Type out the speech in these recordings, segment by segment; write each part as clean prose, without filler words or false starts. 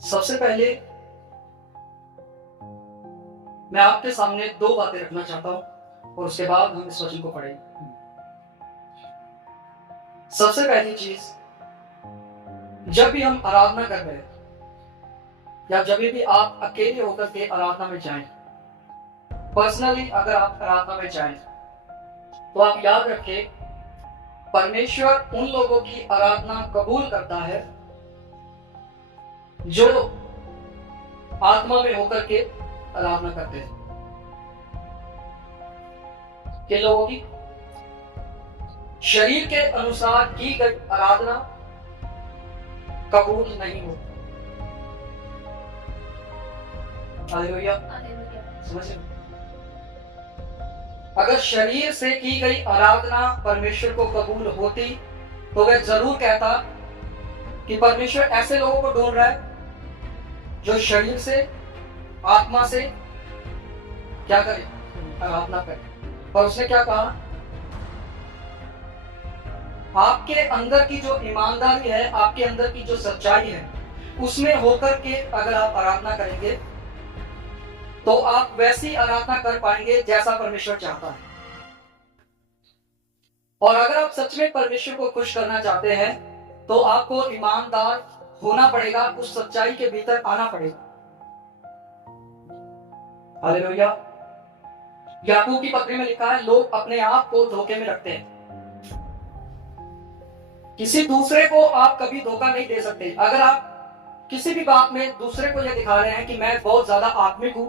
सबसे पहले मैं आपके सामने दो बातें रखना चाहता हूं और उसके बाद हम इस वचन को पढ़ेंगे। सबसे पहली चीज, जब भी हम आराधना कर रहे हैं या जब भी आप अकेले होकर के आराधना में जाएं, पर्सनली अगर आप आराधना में जाएं तो आप याद रखें, परमेश्वर उन लोगों की आराधना कबूल करता है जो आत्मा में होकर के आराधना करते हैं। किन लोगों की? शरीर के अनुसार की गई आराधना कबूल नहीं होती। हालेलुया, समझ रहे? अगर शरीर से की गई आराधना परमेश्वर को कबूल होती तो वह जरूर कहता कि परमेश्वर ऐसे लोगों को ढूंढ रहा है जो शरीर से, आत्मा से क्या करे? आराधना करे। पर उसने क्या कहा? आपके अंदर की जो ईमानदारी है, आपके अंदर की जो सच्चाई है, उसमें होकर के अगर आप आराधना करेंगे तो आप वैसी आराधना कर पाएंगे जैसा परमेश्वर चाहता है। और अगर आप सच में परमेश्वर को खुश करना चाहते हैं तो आपको ईमानदार होना पड़ेगा, उस सच्चाई के भीतर आना पड़ेगा। हालेलुया। याकूब की पत्री में लिखा है, लोग अपने आप को धोखे में रखते हैं। किसी दूसरे को आप कभी धोखा नहीं दे सकते। अगर आप किसी भी बात में दूसरे को यह दिखा रहे हैं कि मैं बहुत ज्यादा आत्मिक हूं,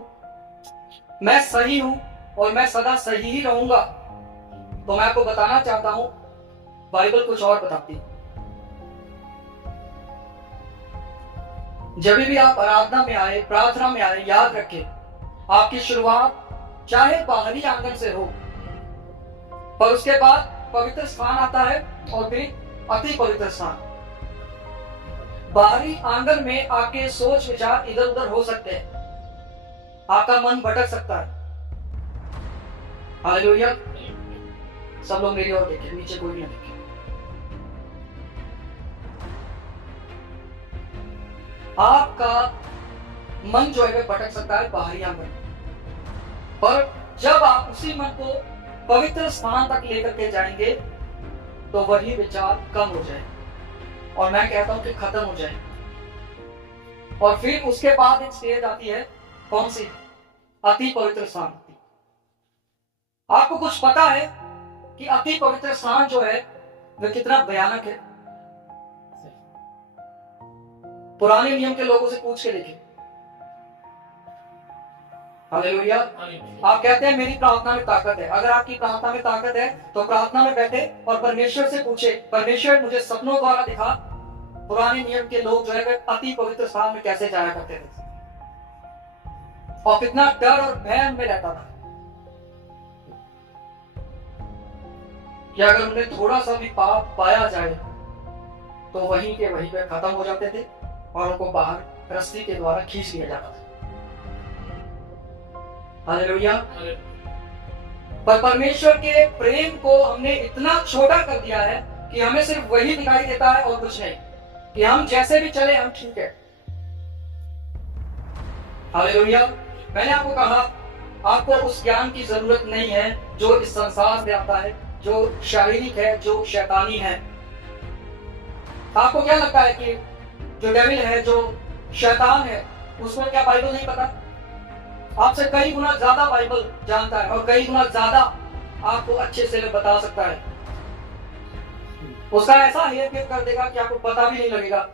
मैं सही हूं और मैं सदा सही ही रहूंगा, तो मैं आपको बताना चाहता हूं, बाइबल कुछ और बताती है। जब भी आप आराधना में आए, प्रार्थना में आए, याद रखें, आपकी शुरुआत चाहे बाहरी आंगन से हो, पर उसके बाद पवित्र स्थान आता है और फिर अति पवित्र स्थान। बाहरी आंगन में आपके सोच विचार इधर उधर हो सकते हैं, आपका मन भटक सकता है। हालेलुया। सब लोग मेरी ओर देखें, नीचे कोई नहीं देखे। आपका मन जो है भटक सकता है बाहरी आंगन, पर जब आप उसी मन को पवित्र स्थान तक लेकर के जाएंगे तो वही विचार कम हो जाए, और मैं कहता हूं कि खत्म हो जाए। और फिर उसके बाद एक स्टेज आती है, कौन सी? अति पवित्र स्थान। आपको कुछ पता है कि अति पवित्र स्थान जो है वह कितना भयानक है? पुराने नियम के लोगों से पूछ के देखिए। हालेलुया। आप कहते हैं मेरी प्रार्थना में ताकत है। अगर आपकी प्रार्थना में ताकत है तो प्रार्थना में बैठे और परमेश्वर से पूछे, परमेश्वर मुझे सपनों द्वारा दिखा, पुराने नियम के लोग जो है अति पवित्र स्थान में कैसे जाया करते थे और कितना डर और भय उनमें रहता था कि अगर उन्हें थोड़ा सा भी पाप पाया जाए तो वहीं के वहीं पे खत्म हो जाते थे और उनको बाहर रस्सी के द्वारा खींच लिया जाता था। हालेलुया। पर परमेश्वर के प्रेम को हमने इतना छोटा कर दिया है कि हमें सिर्फ वही दिखाई देता है और कुछ नहीं, कि हम जैसे भी चले हम ठीक है। हालेलुया। मैंने आपको कहा, आपको उस ज्ञान की जरूरत नहीं है जो इस संसार से आता है, जो शारीरिक है, जो शैतानी है। आपको क्या लगता है कि जो डेविल है, जो शैतान है, उसको क्या बाइबल नहीं पता? आपसे कई गुना ज्यादा बाइबल जानता है और कई गुना ज्यादा आपको अच्छे से बता सकता है। उसका ऐसा हेरफेर कर देगा कि आपको पता भी नहीं लगेगा।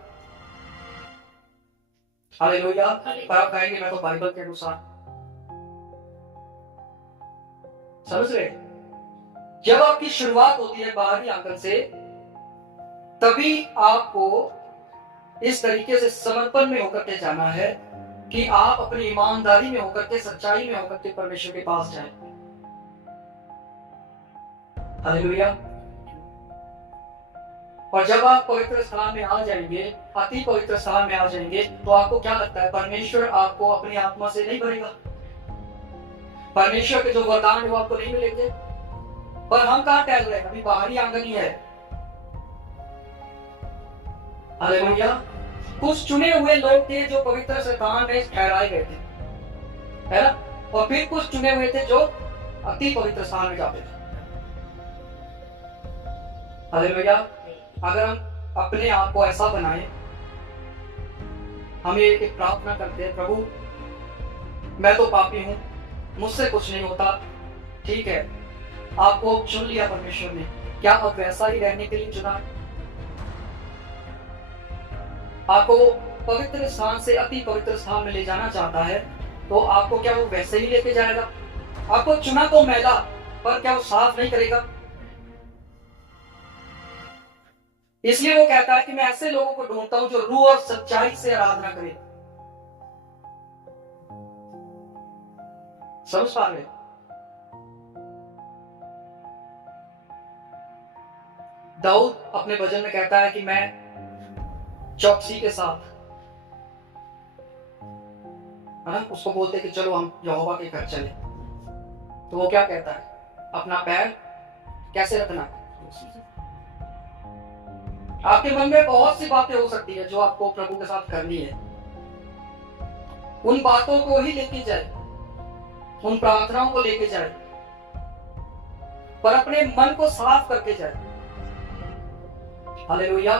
हालेलुया। पर आप कहेंगे मैं तो बाइबल के अनुसार। समझ रहे? जब आपकी शुरुआत होती है बाहरी आंगन से, तभी आपको इस तरीके से समर्पण में होकर के जाना है कि आप अपनी ईमानदारी में होकर के, सच्चाई में होकर के परमेश्वर के पास जाएं। हालेलुया। और जब आप पवित्र स्थान में आ जाएंगे, अति पवित्र स्थान में आ जाएंगे, तो आपको क्या लगता है? परमेश्वर आपको अपनी आत्मा से नहीं भरेगा। परमेश्वर के जो वरदान है वो आपको नहीं मिलेंगे। पर हम कहां टहल रहे हैं? अभी बाहरी आंगन ही है। हालेलुया। कुछ चुने हुए लोग थे जो पवित्र स्थान में ठहराए गए थे, है ना, और फिर कुछ चुने हुए थे जो अति पवित्र स्थान में जाते थे। हालेलुया। अगर हम अपने आप को ऐसा बनाए, हमें एक प्रार्थना करते हैं, प्रभु मैं तो पापी हूं, मुझसे कुछ नहीं होता, ठीक है, आपको चुन लिया परमेश्वर ने, क्या अब वैसा ही रहने के लिए चुना? आपको पवित्र स्थान से अति पवित्र स्थान में ले जाना चाहता है, तो आपको क्या वो वैसे ही लेके जाएगा? आपको चुना तो मैला, पर क्या वो साफ नहीं करेगा? इसलिए वो कहता है कि मैं ऐसे लोगों को ढूंढता हूं जो रूह और सच्चाई से आराधना करें। समझ पा रहे? दाऊद अपने भजन में कहता है कि मैं चौकसी के साथ, है ना, उसको बोलते कि चलो हम यहोवा के घर चले, तो वो क्या कहता है? अपना पैर कैसे रखना है? आपके मन में बहुत सी बातें हो सकती है जो आपको प्रभु के साथ करनी है, उन बातों को ही लेके जाए, उन प्रार्थनाओं को लेके जाए, पर अपने मन को साफ करके जाए। हालेलुया।